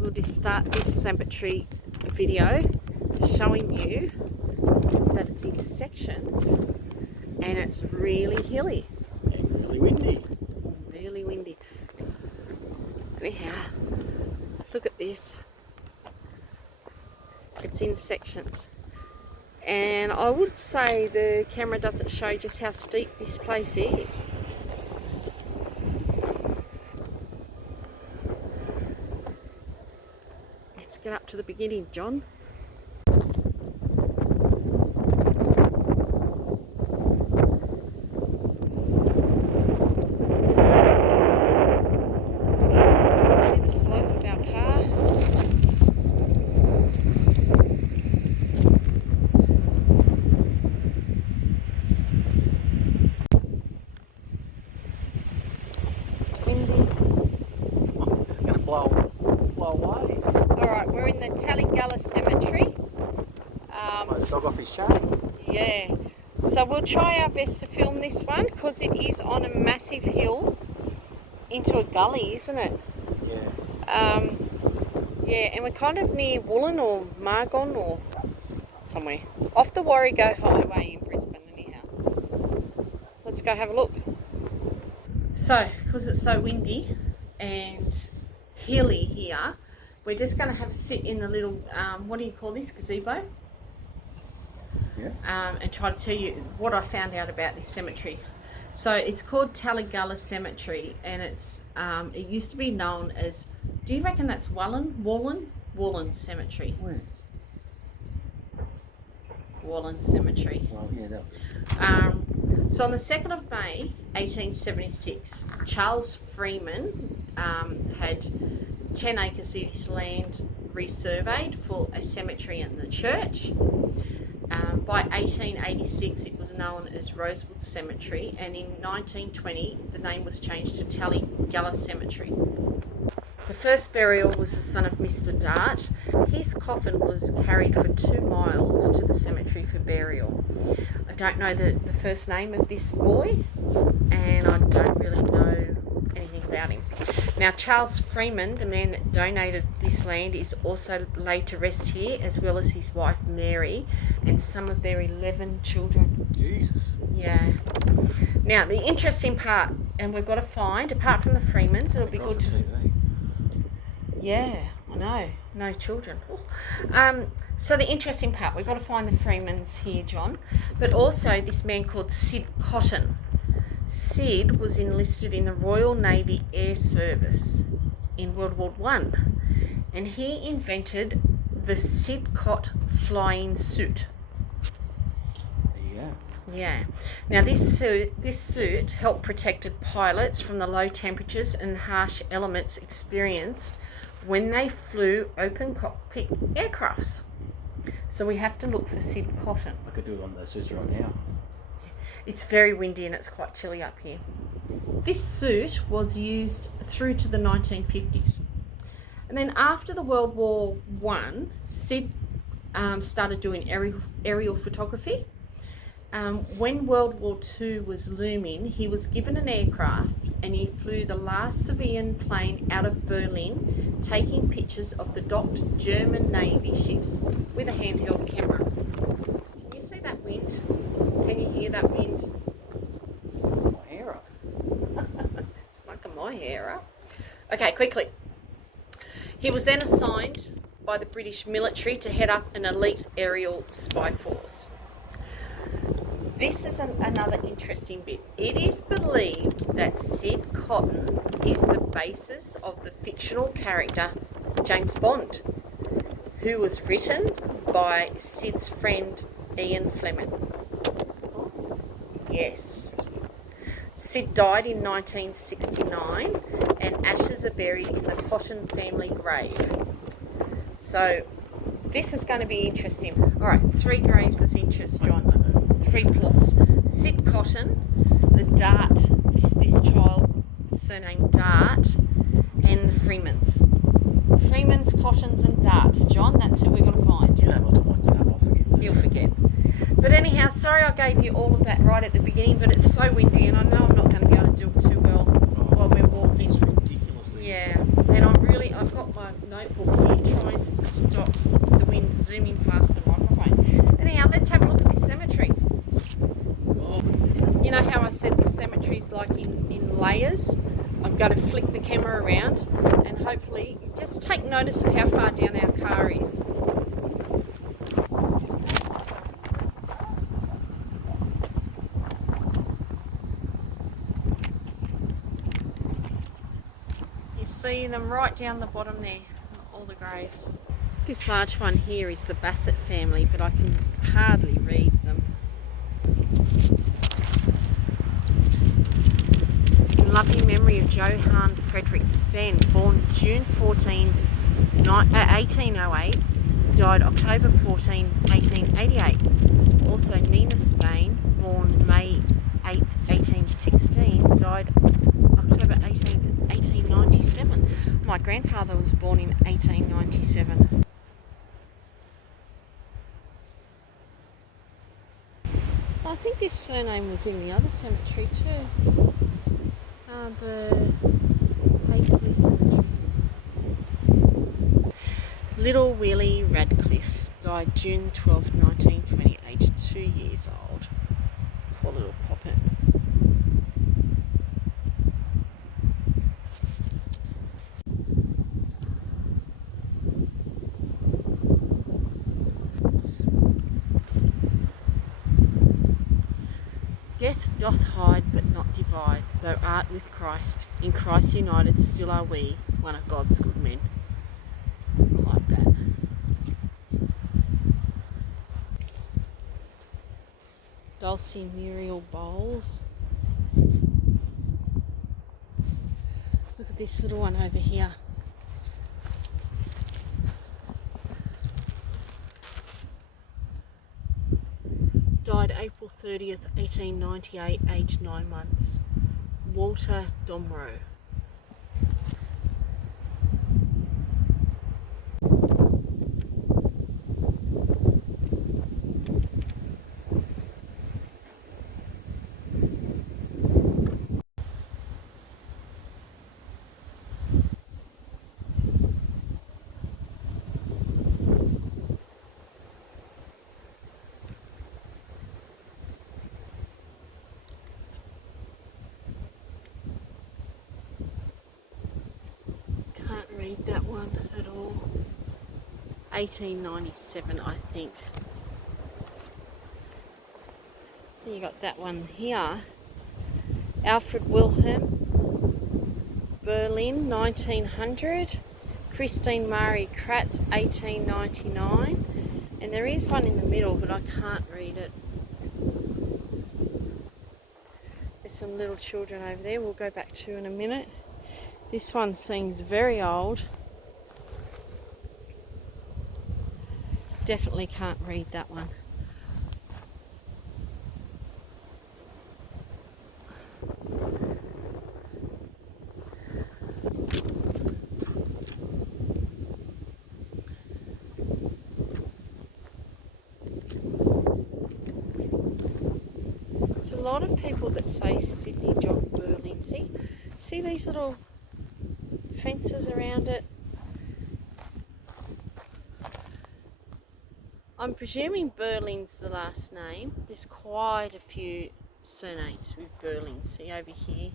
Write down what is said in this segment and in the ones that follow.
we'll just start this cemetery video showing you that it's in sections and it's really hilly. And really windy. Really windy. Anyhow, look at this. It's in sections. And I would say the camera doesn't show just how steep this place is. Let's get up to the beginning, John. See the slope of our car? Blow away. Alright, we're in the Tallegalla Cemetery. Dog off his chain. Yeah, so we'll try our best to film this one because it is on a massive hill into a gully, isn't it? Yeah. Yeah, and we're kind of near Woollen or Margon or somewhere. Off the Warrego Highway in Brisbane anyhow. Let's go have a look. So, because it's so windy and hilly here, we're just going to have a sit in the little, what do you call this, gazebo? Yeah. And try to tell you what I found out about this cemetery. So it's called Tallegalla Cemetery, and it's it used to be known as, do you reckon that's Woollen Cemetery? Where? Woollen Cemetery. Well, yeah, that. So on the 2nd of May 1876, Charles Freeman had 10 acres of his land resurveyed for a cemetery and the church. By 1886 it was known as Rosewood Cemetery, and in 1920 the name was changed to Tallegalla Cemetery. The first burial was the son of Mr. Dart. His coffin was carried for 2 miles to the cemetery for burial. I don't know the first name of this boy, and I don't really know anything about him. Now, Charles Freeman, the man that donated this land, is also laid to rest here, as well as his wife Mary and some of their 11 children. Jesus. Yeah. Now, the interesting part, and we've got to find, apart from the Freemans, it'll be good to... TV. Yeah, I know. No children. So the interesting part, we've got to find the Freemans here, John, but also this man called Sid Cotton. Sid was enlisted in the Royal Naval Air Service in World War I, and he invented the Sidcot flying suit. Yeah. Yeah. Now this suit helped protected pilots from the low temperatures and harsh elements experienced when they flew open cockpit aircrafts. So we have to look for Sid Cotton. I could do one of those suits right now. It's very windy and it's quite chilly up here. This suit was used through to the 1950s. And then after the World War I, Sid started doing aerial photography. When World War II was looming, he was given an aircraft and he flew the last civilian plane out of Berlin, taking pictures of the docked German Navy ships with a handheld camera. Can you see that wind? Can you hear that wind? My hair up. It's making my hair up. Okay, quickly. He was then assigned by the British military to head up an elite aerial spy force. This is another interesting bit. It is believed that Sid Cotton is the basis of the fictional character James Bond, who was written by Sid's friend Ian Fleming. Yes. Sid died in 1969 and ashes are buried in the Cotton family grave. So this is going to be interesting. All right, 3 graves of interest, John. 3 plots. Sid Cotton, the Dart, this child surnamed Dart, and the Freemans. Freemans, Cottons and Dart. John, that's who we're going to find. You know what to look up, I'll forget. You'll forget. But anyhow, sorry I gave you all of that right at the beginning, but it's so windy and I know I'm not going to be able to do it too well while we're walking. It's ridiculously. Yeah, and I've got my notebook here trying to stop the wind zooming past the microphone. Anyhow, let's have a look at this cemetery. You know how I said this cemetery is like in layers? I'm going to flick the camera around and hopefully just take notice of how far down our car is. You see them right down the bottom there, all the graves. This large one here is the Bassett family, but I can hardly read them. In loving memory of Johann Frederick Sidney, born June 1808, died October 14, 1888. Also Nina Spain, born May 8, 1816, died October 18, 1897. My grandfather was born in 1897. I think this surname was in the other cemetery too. The Allensleigh Cemetery. Little Willie Radcliffe died June 12, 1920, aged 2 years old. Poor little poppet. Death doth hide but not divide, thou art with Christ, in Christ united still are we, one of God's good men. I like that. Dulcie Muriel Bowles. Look at this little one over here. Died April 30th, 1898, aged 9 months. Walter Domrow. Read that one at all. 1897, I think. Then you got that one here. Alfred Wilhelm, Berlin, 1900. Christine Marie Kratz, 1899. And there is one in the middle, but I can't read it. There's some little children over there we'll go back to in a minute. This one seems very old. Definitely can't read that one. There's a lot of people that say Sidney John Berlin. See these little fences around it. I'm presuming Berlin's the last name. There's quite a few surnames with Berlin. See over here,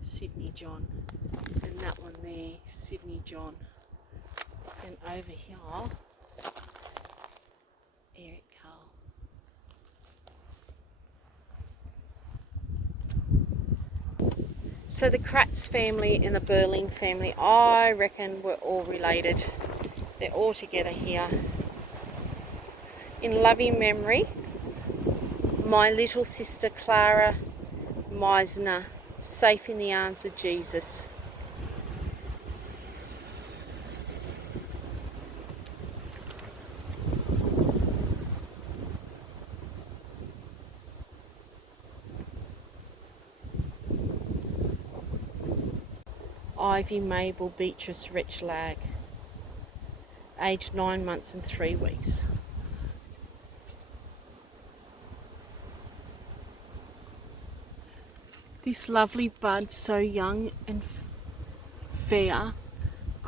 Sidney John, and that one there, Sidney John, and over here, Eric Carl. So the Kratz family and the Berlin family, I reckon, were all related. They're all together here. In loving memory, my little sister Clara Meisner, safe in the arms of Jesus. Ivy Mabel Beatrice Retchlag, aged 9 months and 3 weeks. This lovely bud, so young and fair,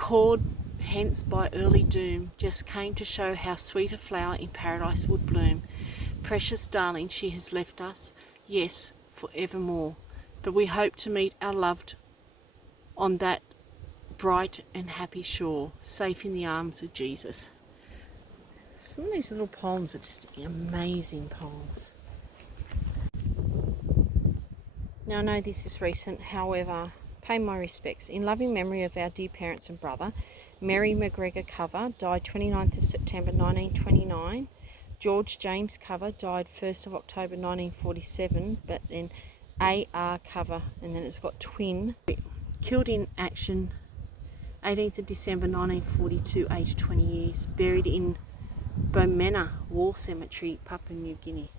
called hence by early doom, just came to show how sweet a flower in paradise would bloom. Precious darling, she has left us, yes, for evermore. But we hope to meet our loved on that bright and happy shore, safe in the arms of Jesus. Some of these little poems are just amazing poems. Now I know this is recent, however, pay my respects. In loving memory of our dear parents and brother, Mary McGregor Cover died 29th of September 1929. George James Cover died 1st of October 1947, but then A.R. Cover, and then it's got twin. Killed in action 18th of December 1942, aged 20 years. Buried in Bowen War Cemetery, Papua New Guinea.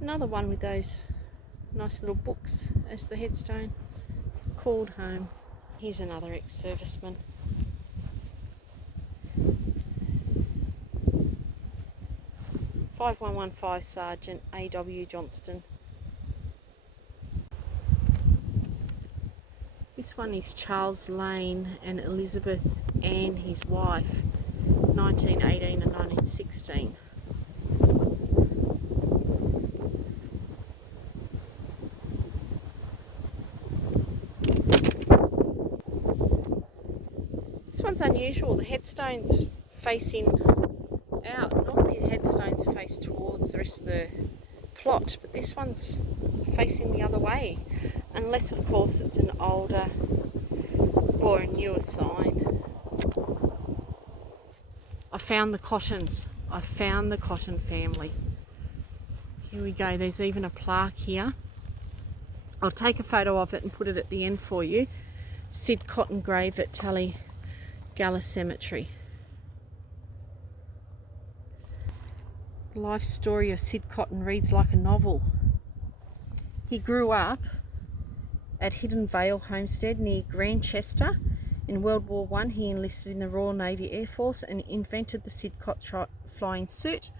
Another one with those nice little books as the headstone. Called home. Here's another ex-serviceman. (5115) Sergeant A.W. Johnston. This one is Charles Lane and Elizabeth Ann, his wife, 1918 and 1916. This one's unusual. The headstone's facing out. Normally the headstones face towards the rest of the plot, but this one's facing the other way. Unless, of course, it's an older or a newer sign. I found the Cottons. I found the Cotton family. Here we go. There's even a plaque here. I'll take a photo of it and put it at the end for you. Sid Cotton grave at Tallegalla Cemetery. The life story of Sid Cotton reads like a novel. He grew up at Hidden Vale Homestead near Grantchester. In World War I, he enlisted in the Royal Naval Air Force and invented the Sidcot flying suit.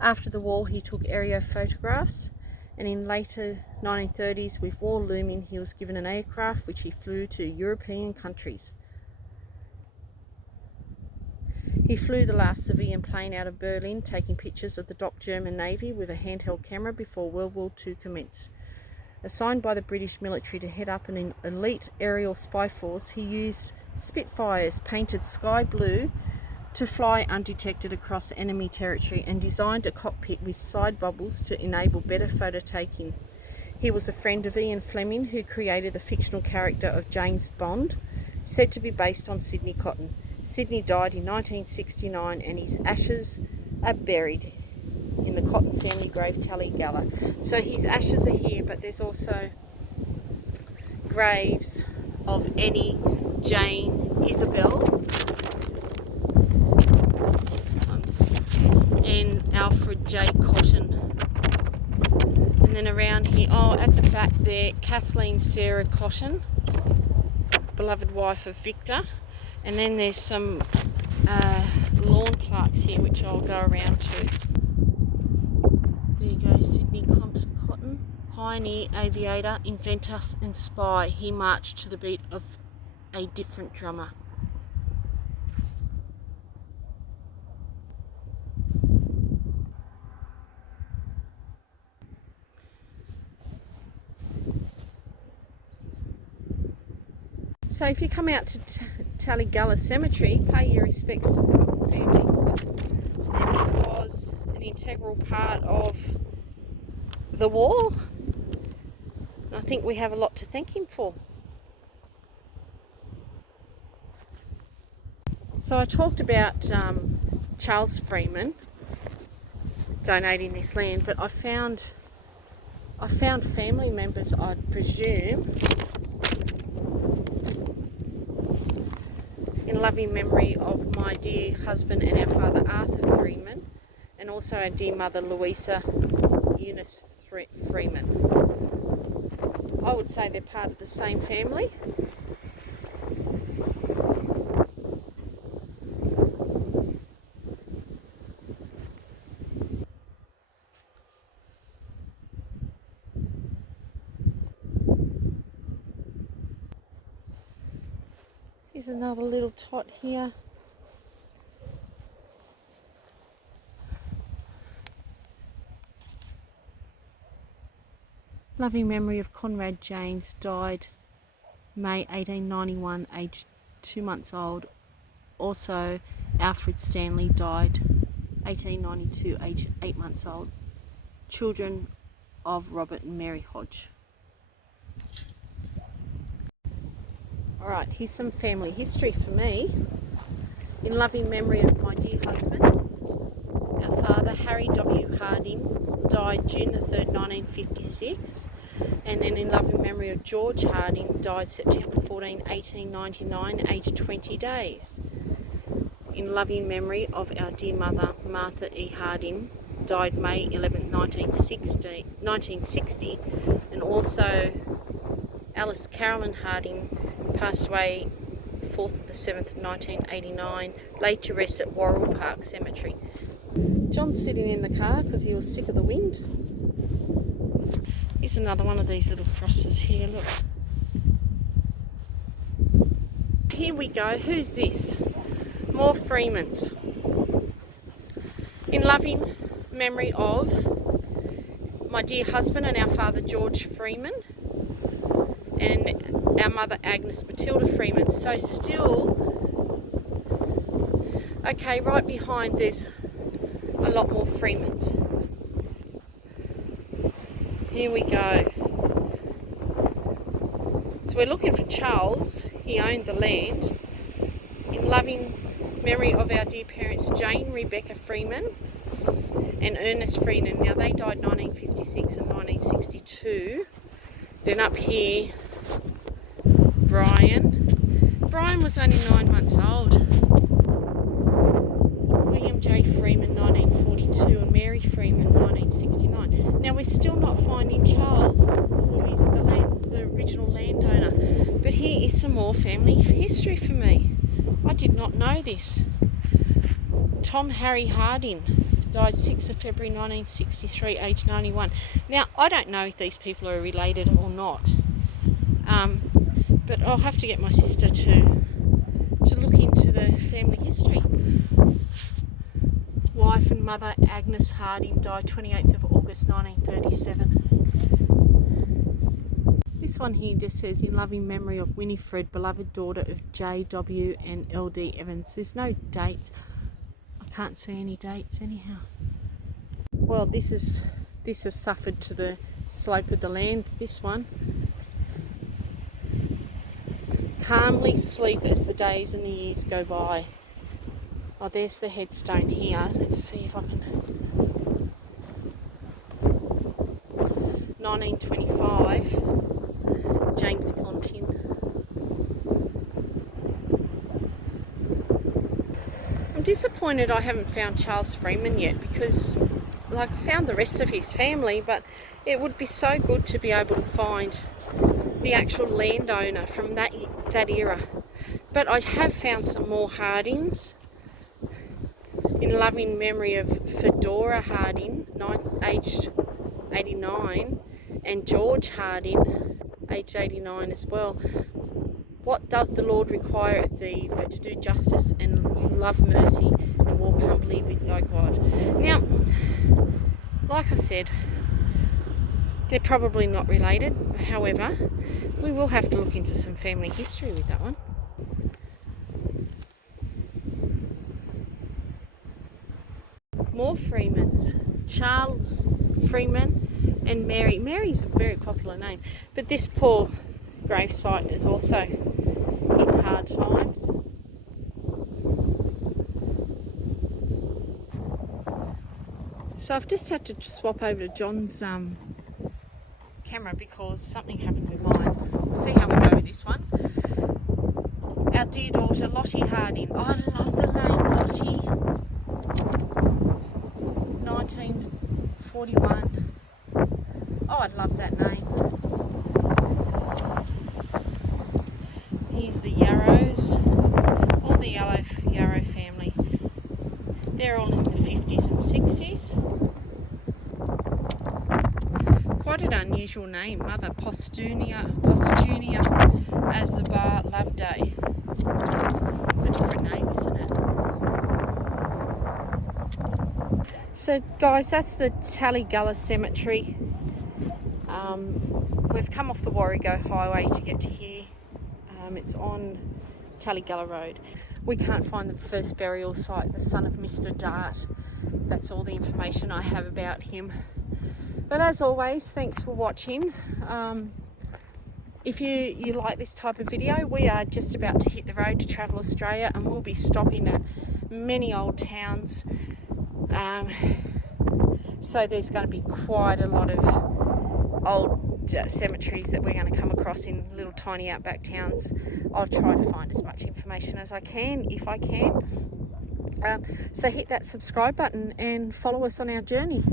After the war, he took aerial photographs, and in later 1930s, with war looming, he was given an aircraft which he flew to European countries. He flew the last civilian plane out of Berlin, taking pictures of the docked German Navy with a handheld camera before World War II commenced. Assigned by the British military to head up an elite aerial spy force, he used Spitfires painted sky blue to fly undetected across enemy territory and designed a cockpit with side bubbles to enable better photo taking. He was a friend of Ian Fleming, who created the fictional character of James Bond, said to be based on Sidney Cotton. Sidney died in 1969 and his ashes are buried in the Cotton family grave, Tallegalla. So his ashes are here, but there's also graves of Annie, Jane, Isabel, and Alfred J. Cotton. And then around here, at the back there, Kathleen Sarah Cotton, beloved wife of Victor. And then there's some lawn plaques here, which I'll go around to. There you go, Sidney Cotton, pioneer, aviator, inventor and spy. He marched to the beat of a different drummer. So if you come out to Tallegalla Cemetery, pay your respects to the Cotton family, because Sidney was an integral part of the war. And I think we have a lot to thank him for. So I talked about Charles Freeman donating this land, but I found family members, I'd presume, in loving memory of my dear husband and our father Arthur Freeman, and also our dear mother Louisa Eunice Freeman. I would say they're part of the same family. Here's another little tot here. Loving memory of Conrad James, died May 1891, aged 2 months old. Also, Alfred Stanley, died 1892, aged 8 months old. Children of Robert and Mary Hodge. Alright, here's some family history for me. In loving memory of my dear husband, our father, Harry W. Harding, died June the 3rd, 1956. And then in loving memory of George Harding, died September 14, 1899, aged 20 days. In loving memory of our dear mother, Martha E. Harding, died May 11, 1960. And also Alice Carolyn Harding passed away 4th of the 7th, 1989, laid to rest at Worrell Park Cemetery. John's sitting in the car because he was sick of the wind. Here's another one of these little crosses here, look. Here we go, who's this? More Freemans. In loving memory of my dear husband and our father George Freeman, and our mother Agnes Matilda Freeman. So still, okay, right behind there's a lot more Freemans. Here we go. So we're looking for Charles. He owned the land. In loving memory of our dear parents Jane Rebecca Freeman and Ernest Freeman. Now they died 1956 and 1962. Then up here, Brian was only 9 months old. William J. Freeman, 1942, and Mary Freeman, 1969. Now we're still not finding Charles, who is the original landowner. But here is some more family history for me. I did not know this. Tom Harry Harding, died 6th of February 1963, aged 91. Now I don't know if these people are related or not. But I'll have to get my sister to look into the family history. Wife and mother Agnes Harding, died 28th of August 1937. This one here just says, in loving memory of Winifred, beloved daughter of J.W. and L.D. Evans. There's no dates. I can't see any dates anyhow. Well, this has suffered to the slope of the land, this one. Calmly sleep as the days and the years go by. Oh, there's the headstone here. Let's see if I can. 1925, James Pontin. I'm disappointed I haven't found Charles Freeman yet, because I found the rest of his family, but it would be so good to be able to find the actual landowner from that era. But I have found some more Hardings. In loving memory of Fedora Harding, aged 89, and George Harding, aged 89 as well. What doth the Lord require of thee but to do justice and love mercy and walk humbly with thy God? Now, like I said, they're probably not related. However, we will have to look into some family history with that one. More Freemans. Charles Freeman and Mary. Mary's a very popular name, but this poor gravesite is also in hard times. So I've just had to swap over to John's camera because something happened with mine. We'll see how we go with this one. Our dear daughter Lottie Harding. Oh, I love the name Lottie. 1941. Oh, I'd love that name. Here's the Yarrows, all the Yarrow family. They're all in the 50s and 60s. Quite an unusual name. Mother Postunia Azabar Loveday. So guys, that's the Tallegalla Cemetery. We've come off the Warrego Highway to get to here. It's on Tallegalla Road. We can't find the first burial site, the son of Mr. Dart. That's all the information I have about him. But as always, thanks for watching. If you like this type of video, we are just about to hit the road to travel Australia, and we'll be stopping at many old towns. So there's going to be quite a lot of old cemeteries that we're going to come across in little tiny outback towns. I'll try to find as much information as I can, if I can. So hit that subscribe button and follow us on our journey.